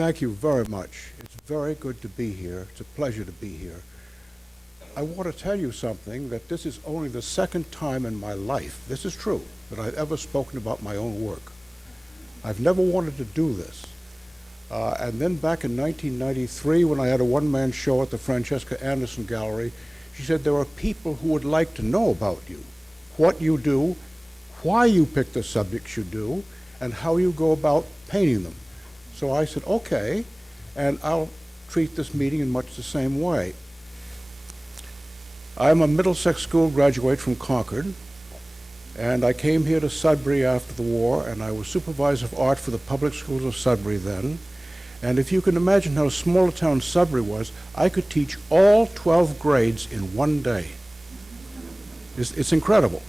thank you very much. It's very good to be here. It's a pleasure to be here. I want to tell you something, that this is only the second time in my life, this is true, that I've ever spoken about my own work. I've never wanted to do this. And then back in 1993, when I had a one-man show at the Francesca Anderson Gallery, she said there are people who would like to know about you, what you do, why you pick the subjects you do, and how you go about painting them. So I said, okay, and I'll treat this meeting in much the same way. I'm a Middlesex School graduate from Concord, and I came here to Sudbury after the war, and I was supervisor of art for the public schools of Sudbury then. And if you can imagine how small a town Sudbury was, I could teach all 12 grades in one day. It's incredible.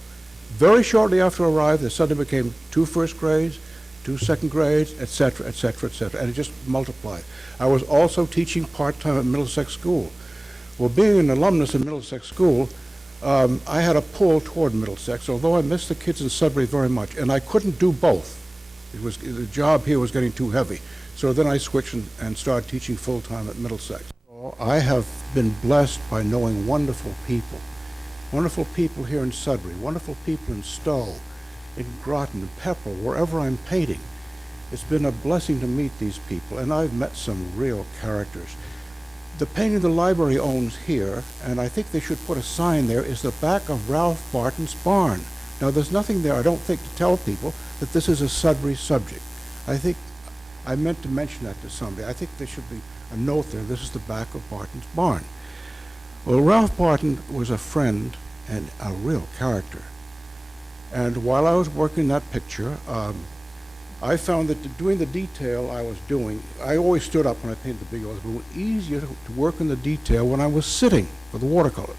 Very shortly after I arrived, there suddenly became 2 first grades, 2 second grades, et cetera, et cetera, et cetera, and it just multiplied. I was also teaching part-time at Middlesex School. Well, being an alumnus of Middlesex School, I had a pull toward Middlesex, although I missed the kids in Sudbury very much, and I couldn't do both. The job here was getting too heavy. So then I switched and started teaching full-time at Middlesex. I have been blessed by knowing wonderful people here in Sudbury, wonderful people in Stowe, in Groton, in Pepperell, wherever I'm painting. It's been a blessing to meet these people, and I've met some real characters. The painting the library owns here, and I think they should put a sign there, is the back of Ralph Barton's barn. Now, there's nothing there, I don't think, to tell people that this is a Sudbury subject. I meant to mention that to somebody. I think there should be a note there, this is the back of Barton's barn. Well, Ralph Barton was a friend and a real character. And while I was working that picture, I found that doing the detail I was doing, I always stood up when I painted the big oils, but it was easier to work in the detail when I was sitting for the watercolors.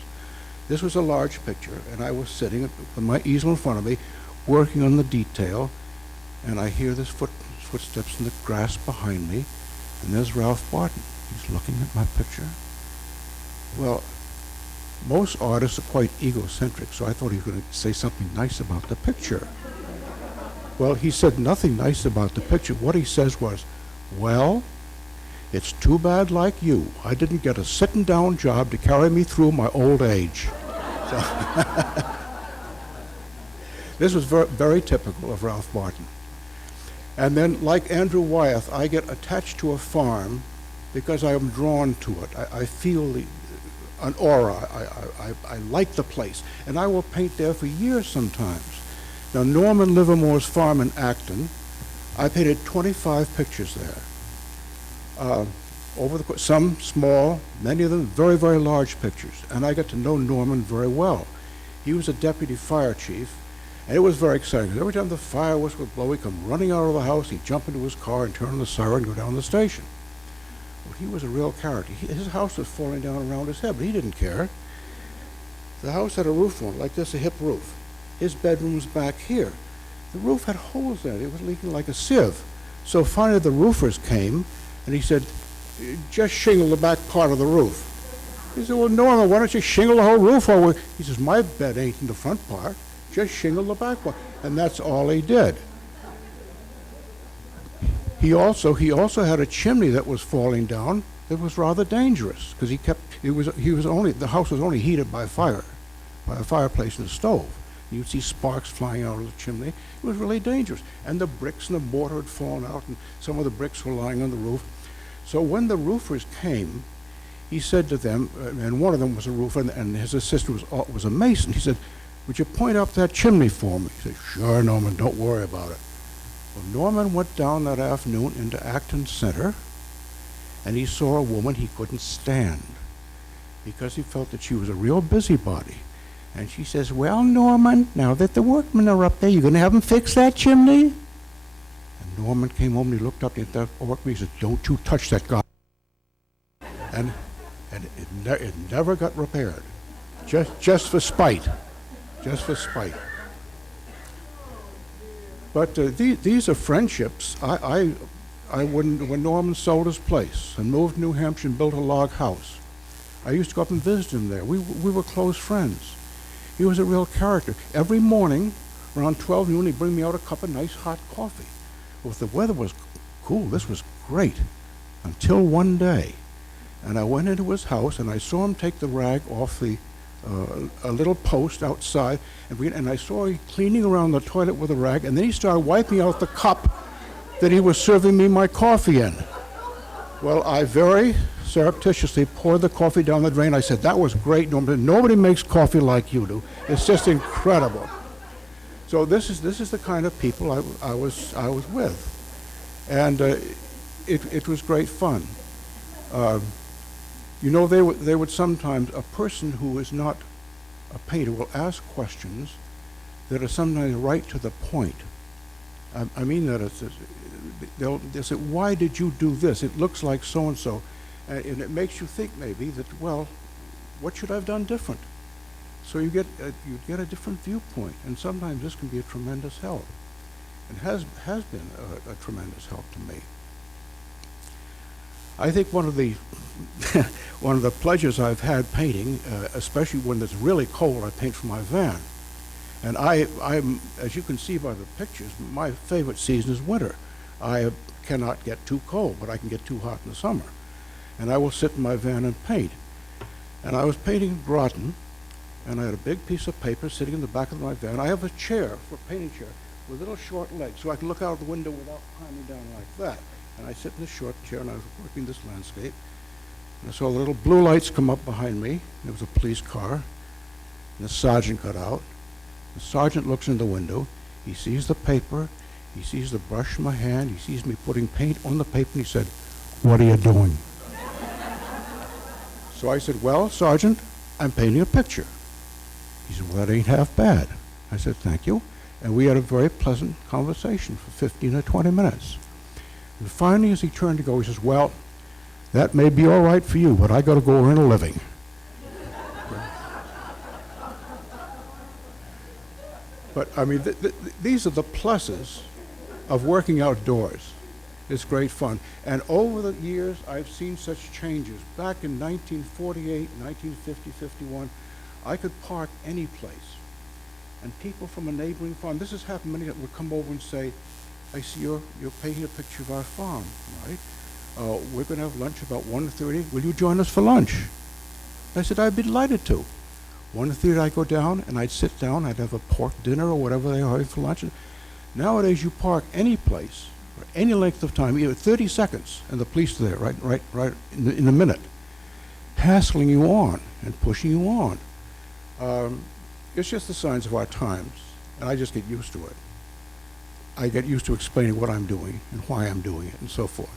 This was a large picture, and I was sitting with my easel in front of me, working on the detail, and I hear this footsteps in the grass behind me, and there's Ralph Barton. He's looking at my picture. Well, most artists are quite egocentric, so I thought he was going to say something nice about the picture. Well, he said nothing nice about the picture. What he says was, well, it's too bad like you. I didn't get a sitting down job to carry me through my old age. So this was very, very typical of Ralph Barton. And then, like Andrew Wyeth, I get attached to a farm because I am drawn to it. I feel an aura. I like the place. And I will paint there for years sometimes. Now, Norman Livermore's farm in Acton, I painted 25 pictures there. Some small, many of them very, very large pictures. And I got to know Norman very well. He was a deputy fire chief, and it was very exciting, because every time the fire whistle would blow, he'd come running out of the house, he'd jump into his car and turn on the siren and go down the station. Well, he was a real character. His house was falling down around his head, but he didn't care. The house had a roof on it, like this, a hip roof. His bedroom was back here. The roof had holes in it. It was leaking like a sieve. So finally the roofers came, and he said, just shingle the back part of the roof. He said, well, Norman, why don't you shingle the whole roof over? He says, my bed ain't in the front part. Just shingle the back part. And that's all he did. He also had a chimney that was falling down that was rather dangerous, because the house was only heated by fire, by a fireplace and a stove. You'd see sparks flying out of the chimney. It was really dangerous. And the bricks and the mortar had fallen out, and some of the bricks were lying on the roof. So when the roofers came, he said to them, and one of them was a roofer, and his assistant was a mason. He said, would you point up that chimney for me? He said, sure, Norman, don't worry about it. Well, Norman went down that afternoon into Acton Center, and he saw a woman he couldn't stand, because he felt that she was a real busybody. And she says, well, Norman, now that the workmen are up there, you're going to have them fix that chimney? And Norman came home and he looked up at the workman. He said, don't you touch that guy. And it never got repaired. Just for spite. Just for spite. But these are friendships. When Norman sold his place and moved to New Hampshire and built a log house, I used to go up and visit him there. We were close friends. He was a real character. Every morning, around 12 noon, he'd bring me out a cup of nice hot coffee. Well, if the weather was cool, this was great. until one day. And I went into his house, and I saw him take the rag off a little post outside, and I saw him cleaning around the toilet with a rag, and then he started wiping out the cup that he was serving me my coffee in. Well, I very surreptitiously poured the coffee down the drain. I said, "That was great. Nobody makes coffee like you do. It's just incredible." So this is the kind of people I was with, and it was great fun. They would sometimes, a person who is not a painter will ask questions that are sometimes right to the point. I mean that they'll say, "Why did you do this? It looks like so-and-so." And it makes you think maybe that, well, what should I have done different? So you get a different viewpoint, and sometimes this can be a tremendous help, and has been a tremendous help to me. I think one of the one of the pleasures I've had painting, especially when it's really cold, I paint from my van. And I'm, as you can see by the pictures, my favorite season is winter. I cannot get too cold, but I can get too hot in the summer. And I will sit in my van and paint. And I was painting Groton, and I had a big piece of paper sitting in the back of my van. I have a chair, for a painting chair, with little short legs, so I can look out the window without climbing down like that. And I sit in the short chair, and I was working this landscape. And I saw the little blue lights come up behind me. There was a police car, and the sergeant got out. The sergeant looks in the window. He sees the paper. He sees the brush in my hand. He sees me putting paint on the paper, and he said, "What are you doing?" So I said, "Well, Sergeant, I'm painting a picture." He said, "Well, that ain't half bad." I said, "Thank you." And we had a very pleasant conversation for 15 or 20 minutes. And finally, as he turned to go, he says, "Well, that may be all right for you, but I got to go earn a living." But, I mean, these are the pluses of working outdoors. It's great fun. And over the years, I've seen such changes. Back in 1948, 1950, 51, I could park any place. And people from a neighboring farm, this has happened many, would come over and say, "I see you're painting a picture of our farm, right? We're going to have lunch about 1:30. Will you join us for lunch?" I said, "I'd be delighted to." 1:30, I'd go down, and I'd sit down. I'd have a pork dinner or whatever they are having for lunch. Nowadays, you park any place, for any length of time, either 30 seconds, and the police are there, right in a minute, hassling you on and pushing you on. It's just the signs of our times, and I just get used to it. I get used to explaining what I'm doing and why I'm doing it and so forth.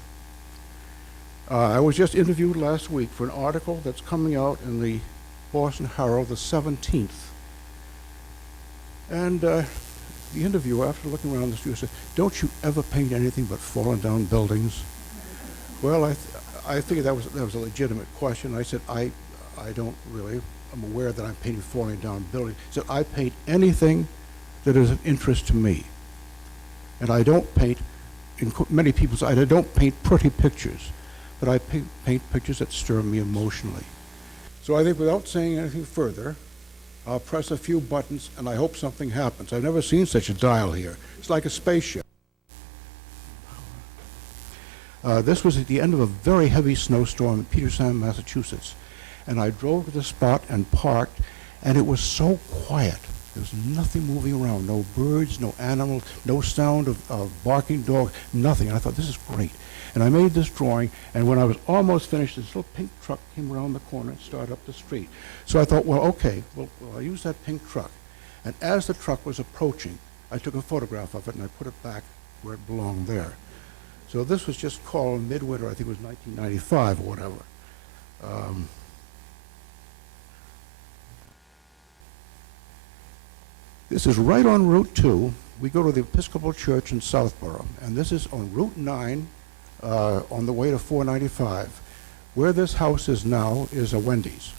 I was just interviewed last week for an article that's coming out in the Boston Herald the 17th. And the interviewer, after looking around the studio, said, "Don't you ever paint anything but fallen down buildings?" Well, I figured that was a legitimate question. I said, I don't really. I'm aware that I'm painting falling down buildings. So I paint anything that is of interest to me. And I don't paint, in many people's eyes, I don't paint pretty pictures, but I paint pictures that stir me emotionally. So I think without saying anything further, I'll press a few buttons and I hope something happens. I've never seen such a dial here. It's like a spaceship. This was at the end of a very heavy snowstorm in Petersham, Massachusetts. And I drove to the spot and parked, and it was so quiet. There was nothing moving around, no birds, no animals, no sound of barking dogs, nothing. And I thought, this is great. And I made this drawing, and when I was almost finished, this little pink truck came around the corner and started up the street. So I thought, well, okay, well, I'll use that pink truck. And as the truck was approaching, I took a photograph of it, and I put it back where it belonged there. So this was just called midwinter, I think it was 1995 or whatever. This is right on Route 2. We go to the Episcopal Church in Southborough, and this is on Route 9 on the way to 495. Where this house is now is a Wendy's.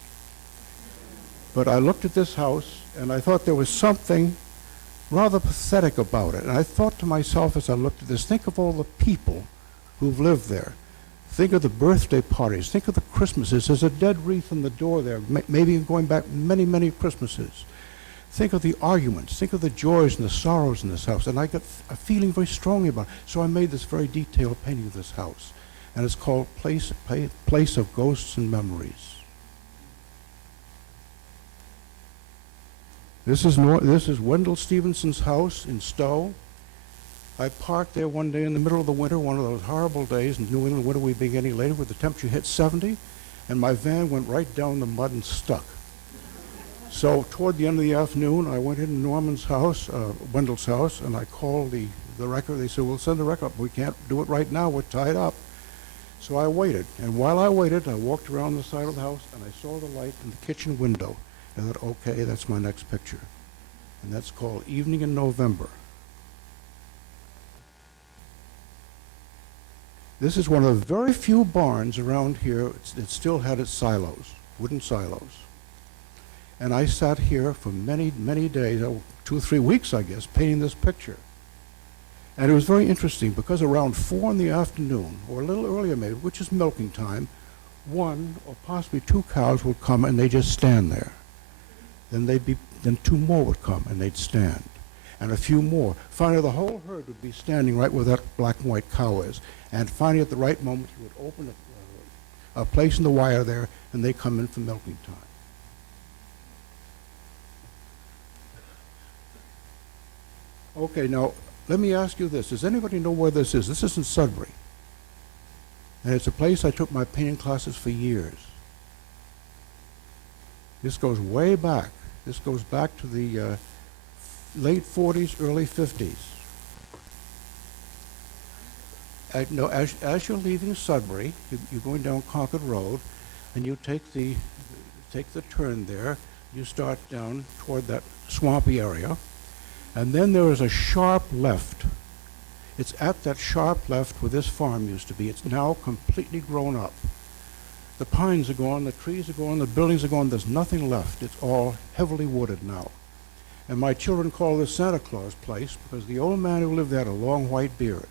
But I looked at this house, and I thought there was something rather pathetic about it. And I thought to myself as I looked at this, think of all the people who've lived there. Think of the birthday parties. Think of the Christmases. There's a dead wreath on the door there, maybe going back many, many Christmases. Think of the arguments. Think of the joys and the sorrows in this house. And I got a feeling very strongly about it. So I made this very detailed painting of this house. and it's called Place of Ghosts and Memories. This is Wendell Stevenson's house in Stowe. I parked there one day in the middle of the winter, one of those horrible days in New England winter we beginning later, where the temperature hit 70, and my van went right down the mud and stuck. So toward the end of the afternoon, I went into Norman's house, Wendell's house, and I called the wrecker. They said, "We'll send the wrecker up. We can't do it right now. We're tied up." So I waited, and while I waited, I walked around the side of the house, and I saw the light in the kitchen window. I thought, okay, that's my next picture. And that's called Evening in November. This is one of the very few barns around here that still had its silos, wooden silos. And I sat here for many, many days, 2 or 3 weeks, I guess, painting this picture. And it was very interesting because around 4 in the afternoon, or a little earlier maybe, which is milking time, 1 or possibly 2 cows would come and they'd just stand there. Then 2 more would come and they'd stand. And a few more. Finally, the whole herd would be standing right where that black and white cow is. And finally, at the right moment, he would open a place in the wire there, and they come in for milking time. Okay, now, let me ask you this. Does anybody know where this is? This is in Sudbury. And it's a place I took my painting classes for years. This goes way back. This goes back to the late 40s, early 50s. As you're leaving Sudbury, you're going down Concord Road, and you take the turn there. You start down toward that swampy area, and then there is a sharp left. It's at that sharp left where this farm used to be. It's now completely grown up. The pines are gone, the trees are gone, the buildings are gone. There's nothing left. It's all heavily wooded now. And my children call this Santa Claus Place because the old man who lived there had a long white beard.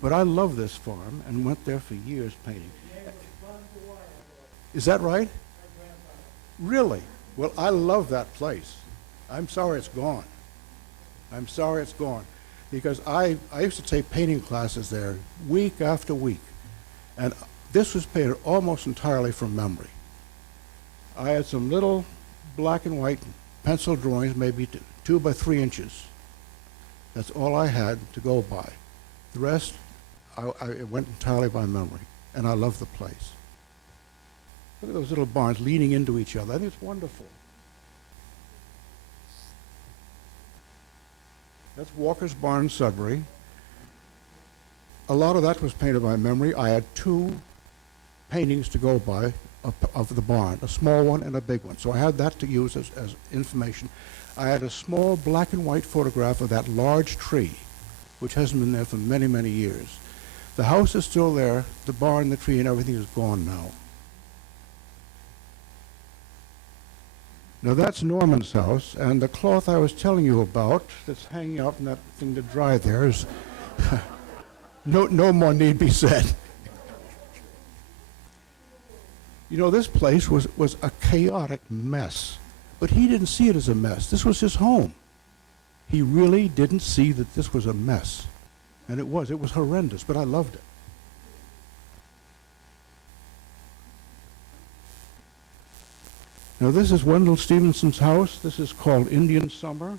But I love this farm and went there for years painting. Is that right? Really? Well, I love that place. I'm sorry it's gone. I'm sorry it's gone. Because I used to take painting classes there week after week. And this was painted almost entirely from memory. I had some little black and white pencil drawings, maybe 2 by 3 inches. That's all I had to go by. The rest, I went entirely by memory, and I love the place. Look at those little barns leaning into each other. I think it's wonderful. That's Walker's Barn, Sudbury. A lot of that was painted by memory. I had 2 paintings to go by of the barn, a small one and a big one. So I had that to use as information. I had a small black and white photograph of that large tree, which hasn't been there for many, many years. The house is still there. The barn, the tree, and everything is gone now. Now that's Norman's house, and the cloth I was telling you about that's hanging out in that thing to dry there is no more need be said. You know, this place was a chaotic mess, but he didn't see it as a mess. This was his home. He really didn't see that this was a mess. And it was horrendous, but I loved it. Now this is Wendell Stevenson's house. This is called Indian Summer.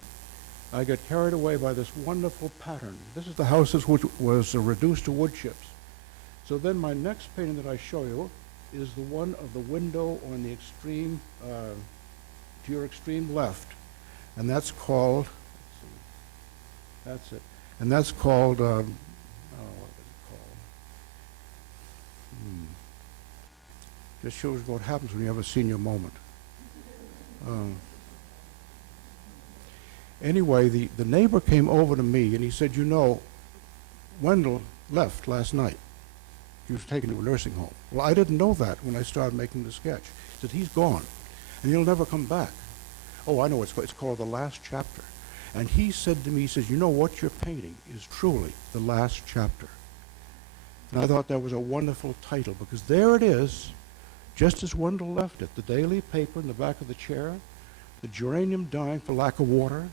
I got carried away by this wonderful pattern. This is the house which was reduced to wood chips. So then my next painting that I show you is the one of the window on the extreme, to your extreme left. And that's called, let's see, that's it. And that's called, what is it called? Just shows what happens when you have a senior moment. Anyway, the neighbor came over to me and he said, you know, Wendell left last night. He was taken to a nursing home. Well, I didn't know that when I started making the sketch. He said, he's gone, and he'll never come back. Oh, I know, it's called The Last Chapter. And he said to me, he says, you know, what you're painting is truly the last chapter. And I thought that was a wonderful title, because there it is, just as Wendell left it, the daily paper in the back of the chair, the geranium dying for lack of water,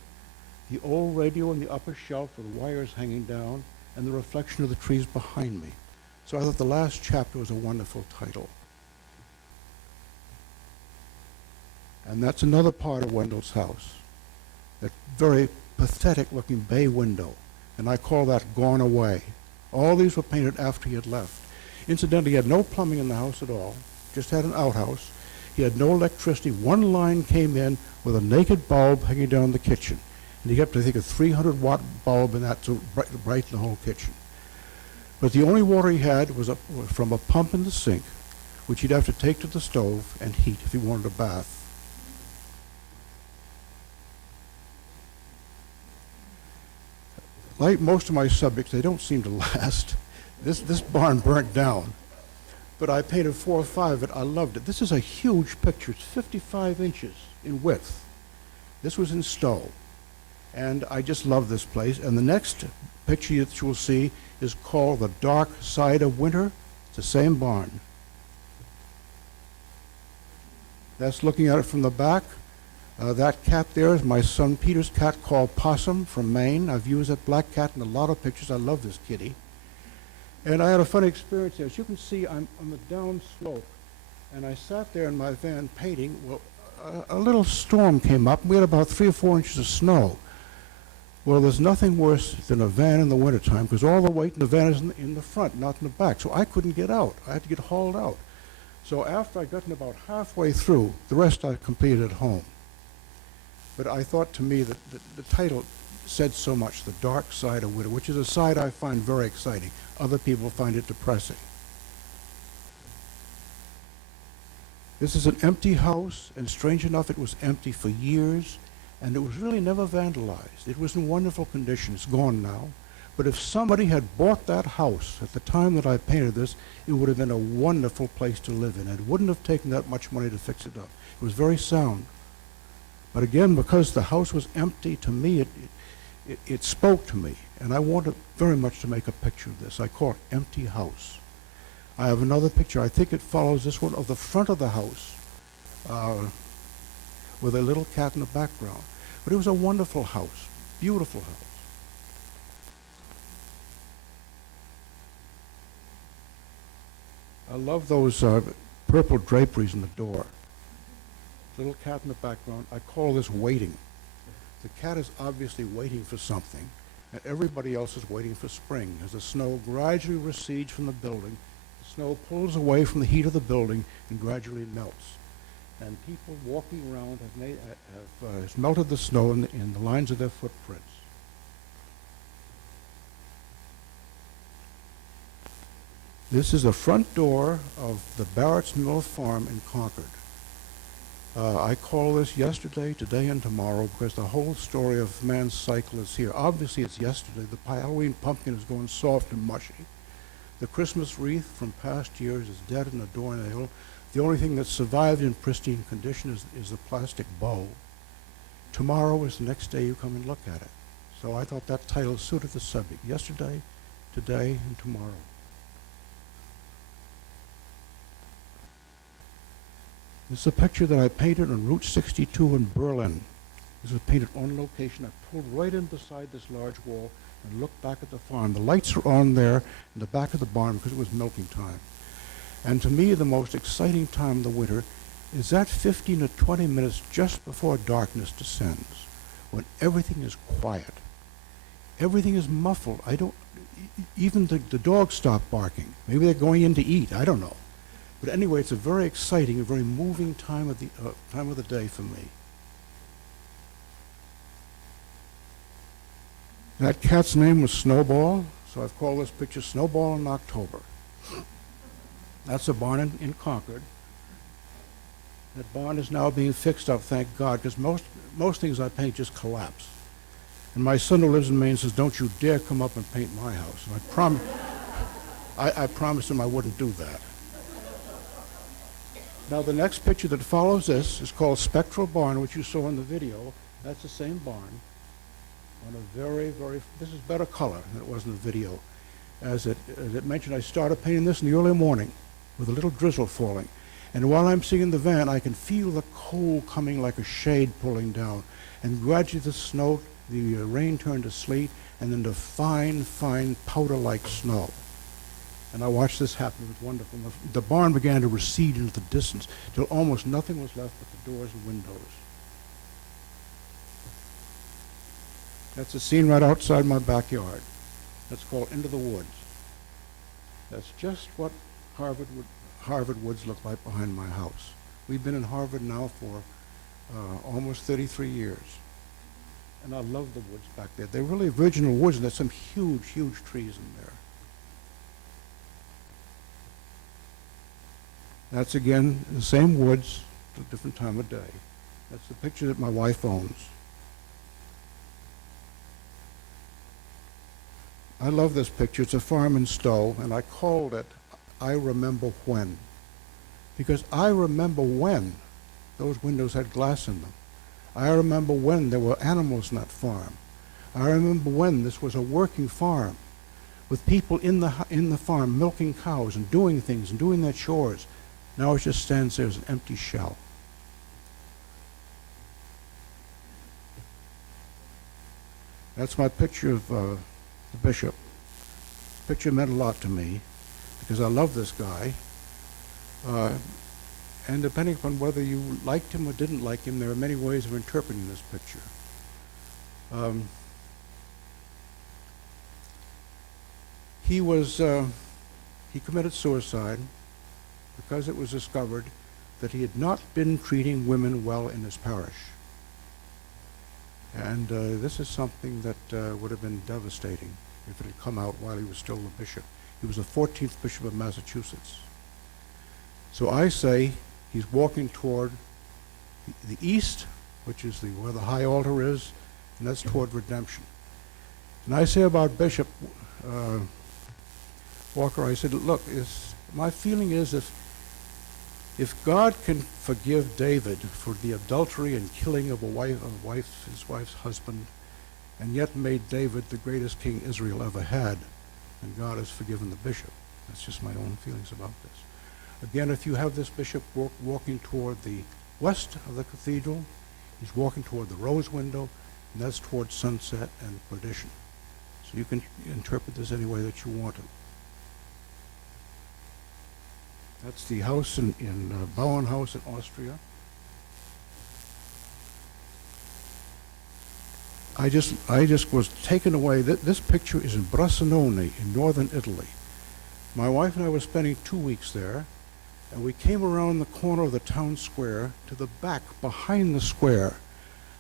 the old radio in the upper shelf with the wires hanging down, and the reflection of the trees behind me. So I thought the last chapter was a wonderful title. And that's another part of Wendell's house, that very pathetic-looking bay window, and I call that Gone Away. All these were painted after he had left. Incidentally, he had no plumbing in the house at all, just had an outhouse. He had no electricity. One line came in with a naked bulb hanging down the kitchen, and he kept, I think, a 300-watt bulb in that to brighten the whole kitchen. But the only water he had was from a pump in the sink, which he'd have to take to the stove and heat if he wanted a bath. Like most of my subjects, they don't seem to last. This barn burnt down, but I painted 4 or 5 of it. I loved it. This is a huge picture. It's 55 inches in width. This was in Stowe, and I just love this place. And the next picture that you will see is called The Dark Side of Winter. It's the same barn. That's looking at it from the back. That cat there is my son Peter's cat called Possum from Maine. I've used that black cat in a lot of pictures. I love this kitty. And I had a funny experience there. As you can see, I'm on the down slope, and I sat there in my van painting. Well, a little storm came up. We had about 3 or 4 inches of snow. Well, there's nothing worse than a van in the wintertime, because all the weight in the van is in the front, not in the back. So I couldn't get out. I had to get hauled out. So after I got about halfway through, the rest I completed at home. But I thought, to me, that the title said so much, The Dark Side of Winter, which is a side I find very exciting. Other people find it depressing. This is an empty house, and strange enough, it was empty for years, and it was really never vandalized. It was in wonderful condition. It's gone now. But if somebody had bought that house at the time that I painted this, it would have been a wonderful place to live in. It wouldn't have taken that much money to fix it up. It was very sound. But again, because the house was empty, to me, it spoke to me. And I wanted very much to make a picture of this. I call it Empty House. I have another picture. I think it follows this one of the front of the house with a little cat in the background. But it was a wonderful house, beautiful house. I love those purple draperies in the door. Little cat in the background. I call this waiting. The cat is obviously waiting for something, and everybody else is waiting for spring. As the snow gradually recedes from the building, the snow pulls away from the heat of the building and gradually melts. And people walking around have melted the snow in the lines of their footprints. This is the front door of the Barrett's Mill Farm in Concord. I call this Yesterday, Today, and Tomorrow because the whole story of man's cycle is here. Obviously, it's yesterday. The Halloween pumpkin is going soft and mushy. The Christmas wreath from past years is dead in a doornail. The only thing that's survived in pristine condition is the plastic bow. Tomorrow is the next day you come and look at it. So I thought that title suited the subject. Yesterday, Today, and Tomorrow. This is a picture that I painted on Route 62 in Berlin. This was painted on location. I pulled right in beside this large wall and looked back at the farm. The lights are on there in the back of the barn because it was milking time. And to me, the most exciting time of the winter is that 15 to 20 minutes just before darkness descends, when everything is quiet. Everything is muffled. Even the dogs stop barking. Maybe they're going in to eat. I don't know. But anyway, it's a very exciting, a very moving time of the day for me. That cat's name was Snowball, so I've called this picture Snowball in October. That's a barn in Concord. That barn is now being fixed up, thank God, because most things I paint just collapse. And my son who lives in Maine says, "Don't you dare come up and paint my house." And I promised him I wouldn't do that. Now, the next picture that follows this is called Spectral Barn, which you saw in the video. That's the same barn on a this is better color than it was in the video. As it mentioned, I started painting this in the early morning with a little drizzle falling. And while I'm sitting in the van, I can feel the cold coming like a shade pulling down. And gradually the rain turned to sleet and then to fine, fine powder-like snow. And I watched this happen. It was wonderful. The barn began to recede into the distance till almost nothing was left but the doors and windows. That's a scene right outside my backyard. That's called Into the Woods. That's just what Harvard Woods look like behind my house. We've been in Harvard now for almost 33 years. And I love the woods back there. They're really virginal woods, and there's some huge, huge trees in there. That's, again, the same woods at a different time of day. That's the picture that my wife owns. I love this picture. It's a farm in Stowe, and I called it I Remember When. Because I remember when those windows had glass in them. I remember when there were animals in that farm. I remember when this was a working farm with people in the farm milking cows and doing things and doing their chores. Now it just stands there as an empty shell. That's my picture of the bishop. The picture meant a lot to me because I love this guy. And depending upon whether you liked him or didn't like him, there are many ways of interpreting this picture. He committed suicide because it was discovered that he had not been treating women well in his parish. And this is something that would have been devastating if it had come out while he was still the bishop. He was the 14th bishop of Massachusetts. So I say he's walking toward the east, which is where the high altar is, and that's toward redemption. And I say about Bishop Walker, I said, look, my feeling is if God can forgive David for the adultery and killing of his wife's husband, and yet made David the greatest king Israel ever had, then God has forgiven the bishop. That's just my own feelings about this. Again, if you have this bishop walking toward the west of the cathedral, he's walking toward the rose window, and that's toward sunset and perdition. So you can interpret this any way that you want to. That's the house in Bauernhaus in Austria. I just was taken away. This picture is in Bressanone in northern Italy. My wife and I were spending 2 weeks there, and we came around the corner of the town square to the back behind the square.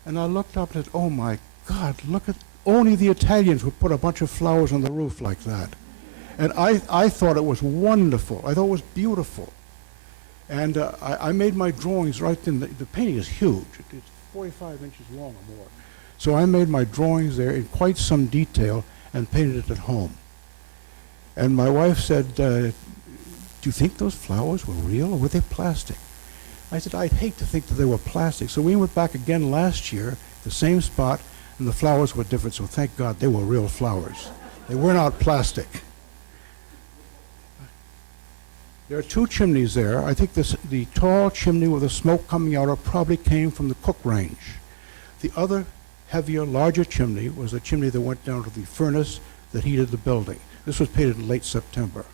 And I looked up and said, oh my God, look at, only the Italians would put a bunch of flowers on the roof like that. And I thought it was wonderful. I thought it was beautiful. And I made my drawings right then. The painting is huge. It's 45 inches long or more. So I made my drawings there in quite some detail and painted it at home. And my wife said, do you think those flowers were real or were they plastic? I said, I'd hate to think that they were plastic. So we went back again last year, the same spot, and the flowers were different. So thank God they were real flowers. They were not plastic. There are two chimneys there. I think the tall chimney with the smoke coming out of probably came from the cook range. The other heavier, larger chimney was the chimney that went down to the furnace that heated the building. This was painted in late September.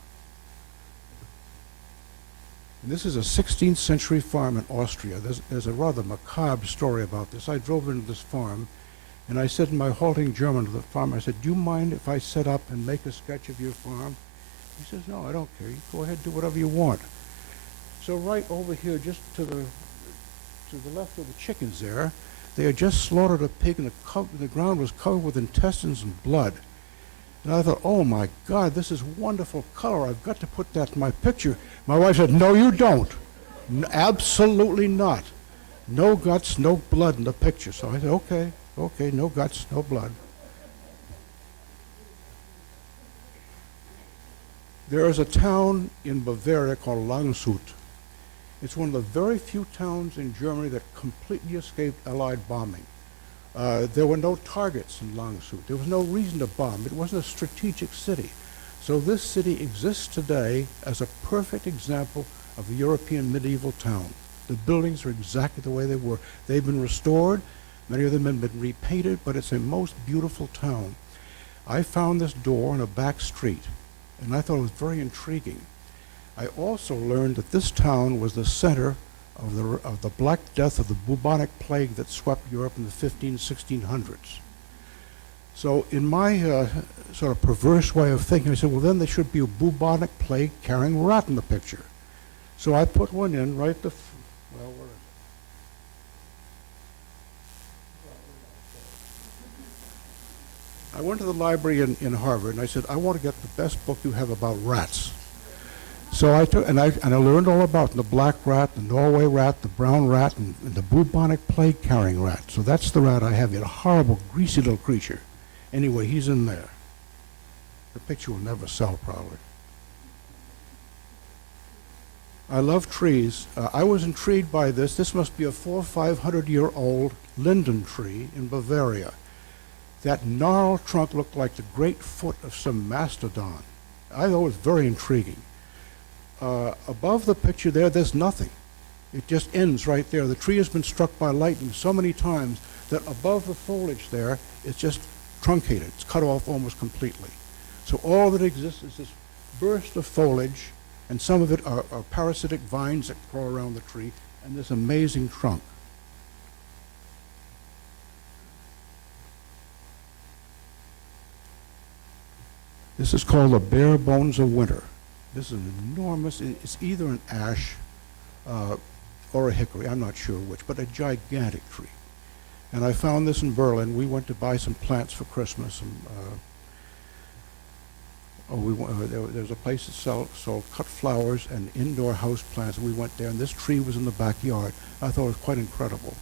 And this is a 16th century farm in Austria. There's a rather macabre story about this. I drove into this farm, and I said in my halting German to the farmer, I said, do you mind if I set up and make a sketch of your farm? He says, no, I don't care. You go ahead, do whatever you want. So right over here, just to the left of the chickens there, they had just slaughtered a pig, and the ground was covered with intestines and blood. And I thought, oh my God, this is wonderful color. I've got to put that in my picture. My wife said, no, you don't. Absolutely not. No guts, no blood in the picture. So I said, okay, no guts, no blood. There is a town in Bavaria called Landshut. It's one of the very few towns in Germany that completely escaped Allied bombing. There were no targets in Landshut. There was no reason to bomb. It wasn't a strategic city. So this city exists today as a perfect example of a European medieval town. The buildings are exactly the way they were. They've been restored. Many of them have been repainted, but it's a most beautiful town. I found this door on a back street, and I thought it was very intriguing. I also learned that this town was the center of the Black Death of the bubonic plague that swept Europe in the 1600s. So in my sort of perverse way of thinking, I said, well, then there should be a bubonic plague carrying rat in the picture. So I put one in right at the, well, where is it? I went to the library in Harvard, and I said, I want to get the best book you have about rats. So I took, and I learned all about the black rat, the Norway rat, the brown rat, and the bubonic plague carrying rat. So that's the rat I have here, a horrible, greasy little creature. Anyway, he's in there. The picture will never sell, probably. I love trees. I was intrigued by this. This must be a 400 or 500-year-old linden tree in Bavaria. That gnarled trunk looked like the great foot of some mastodon. I thought it was very intriguing. Above the picture there's nothing. It just ends right there. The tree has been struck by lightning so many times that above the foliage there, it's just truncated. It's cut off almost completely. So all that exists is this burst of foliage, and some of it are parasitic vines that grow around the tree, and this amazing trunk. This is called the bare bones of winter. This is an enormous, it's either an ash or a hickory, I'm not sure which, but a gigantic tree. And I found this in Berlin. We went to buy some plants for Christmas. And, there was a place that sold cut flowers and indoor house plants. We went there, and this tree was in the backyard. I thought it was quite incredible.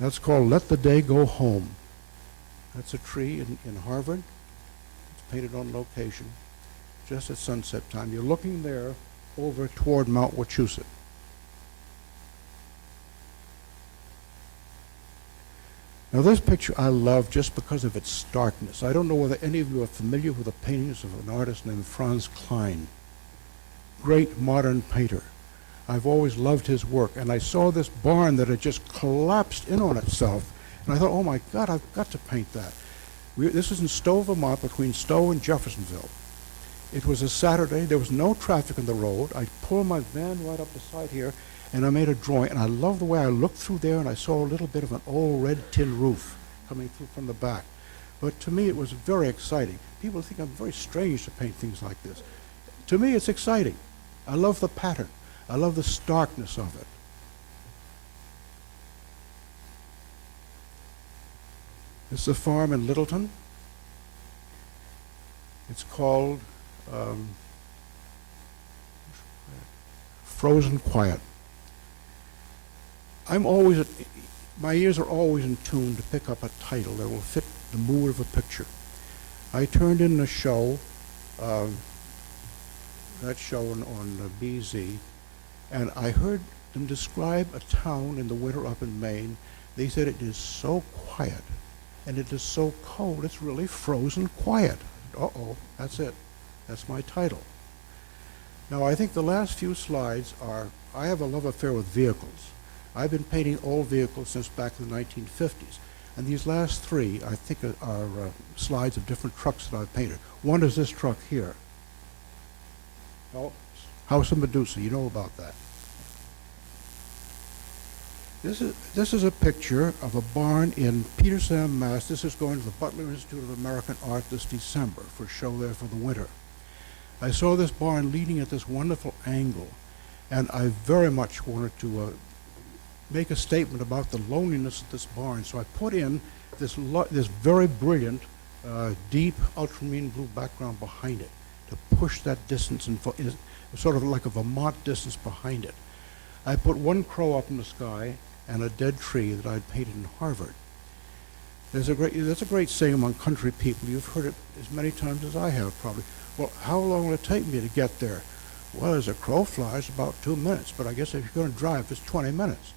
That's called Let the Day Go Home. That's a tree in Harvard. It's painted on location, just at sunset time. You're looking there over toward Mount Wachusett. Now this picture I love just because of its starkness. I don't know whether any of you are familiar with the paintings of an artist named Franz Klein. Great modern painter. I've always loved his work, and I saw this barn that had just collapsed in on itself, and I thought, oh my God, I've got to paint that. This is in Stowe, Vermont, between Stowe and Jeffersonville. It was a Saturday. There was no traffic on the road. I pulled my van right up the side here, and I made a drawing, and I love the way I looked through there, and I saw a little bit of an old red tin roof coming through from the back. But to me, it was very exciting. People think I'm very strange to paint things like this. To me, it's exciting. I love the pattern. I love the starkness of it. This is a farm in Littleton. It's called Frozen Quiet. My ears are always in tune to pick up a title that will fit the mood of a picture. I turned in a show, that show on BZ, and I heard them describe a town in the winter up in Maine. They said it is so quiet, and it is so cold, it's really frozen quiet. Uh-oh, that's it. That's my title. Now, I think the last few slides I have a love affair with vehicles. I've been painting old vehicles since back in the 1950s. And these last three, I think, are slides of different trucks that I've painted. One is this truck here. Oh, House of Medusa, you know about that. This is a picture of a barn in Petersham, Mass. This is going to the Butler Institute of American Art this December for a show there for the winter. I saw this barn leaning at this wonderful angle, and I very much wanted to make a statement about the loneliness of this barn. So I put in this very brilliant, deep ultramarine blue background behind it to push that distance, and sort of like a Vermont distance behind it. I put one crow up in the sky and a dead tree that I'd painted in Harvard. That's a great saying among country people. You've heard it as many times as I have, probably. Well, how long will it take me to get there? Well, as a crow flies, about 2 minutes, but I guess if you're going to drive, it's 20 minutes.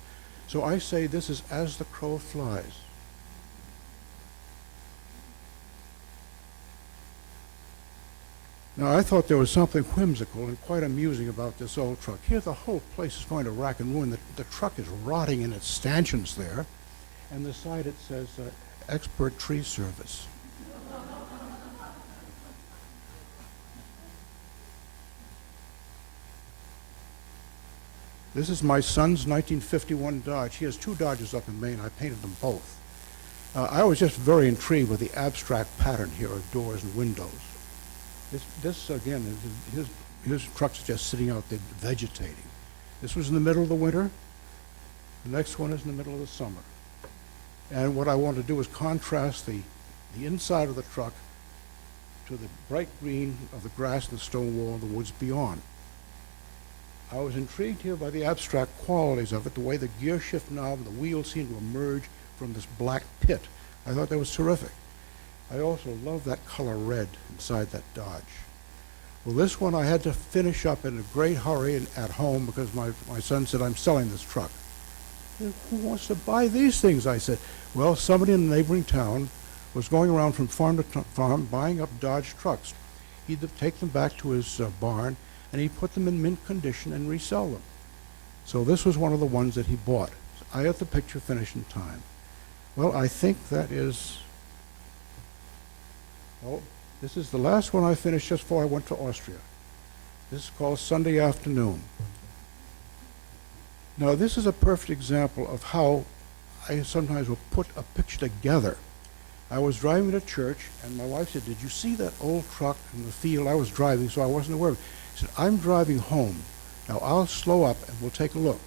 So I say this is as the crow flies. Now, I thought there was something whimsical and quite amusing about this old truck. Here, the whole place is going to rack and ruin. The truck is rotting in its stanchions there, and the side it says, Expert Tree Service. This is my son's 1951 Dodge. He has two Dodges up in Maine. I painted them both. I was just very intrigued with the abstract pattern here of doors and windows. This again, his truck's just sitting out there vegetating. This was in the middle of the winter. The next one is in the middle of the summer. And what I want to do is contrast the inside of the truck to the bright green of the grass and the stone wall and the woods beyond. I was intrigued here by the abstract qualities of it, the way the gear shift knob and the wheels seem to emerge from this black pit. I thought that was terrific. I also love that color red inside that Dodge. Well, this one I had to finish up in a great hurry at home because my son said, I'm selling this truck. Who wants to buy these things? I said. Well, somebody in the neighboring town was going around from farm to farm buying up Dodge trucks. He'd take them back to his barn, and he'd put them in mint condition and resell them. So this was one of the ones that he bought. So I got the picture finished in time. Well, I think that is... Oh, this is the last one I finished just before I went to Austria. This is called Sunday Afternoon. Now, this is a perfect example of how I sometimes will put a picture together. I was driving to church, and my wife said, did you see that old truck in the field? I was driving, so I wasn't aware of it. She said, I'm driving home. Now, I'll slow up, and we'll take a look.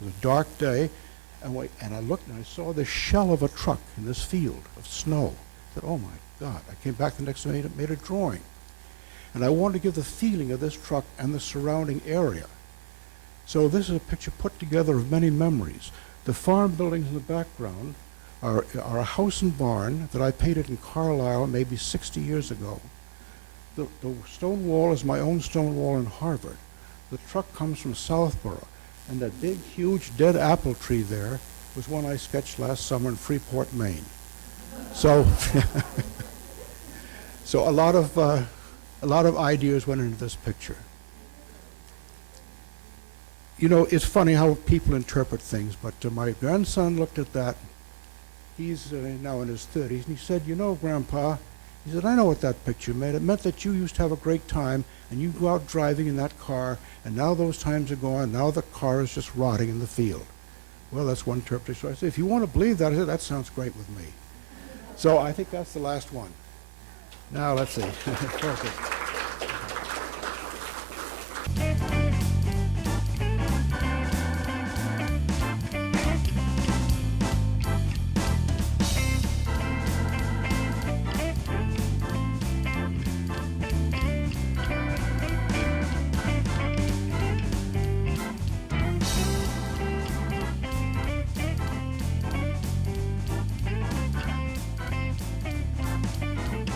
It was a dark day, and I looked, and I saw the shell of a truck in this field of snow. I said, oh, my God. I came back the next day and made a drawing. And I wanted to give the feeling of this truck and the surrounding area. So this is a picture put together of many memories. The farm buildings in the background are a house and barn that I painted in Carlisle maybe 60 years ago. The stone wall is my own stone wall in Harvard. The truck comes from Southborough, and that big, huge dead apple tree there was one I sketched last summer in Freeport, Maine. So, so a lot of ideas went into this picture. You know, it's funny how people interpret things, but my grandson looked at that. He's now in his 30s, and he said, you know, Grandpa, he said, I know what that picture meant. It meant that you used to have a great time, and you go out driving in that car, and now those times are gone. Now the car is just rotting in the field. Well, that's one interpretation. I said, if you want to believe that, I said, that sounds great with me. So I think that's the last one. Now, let's see. Perfect.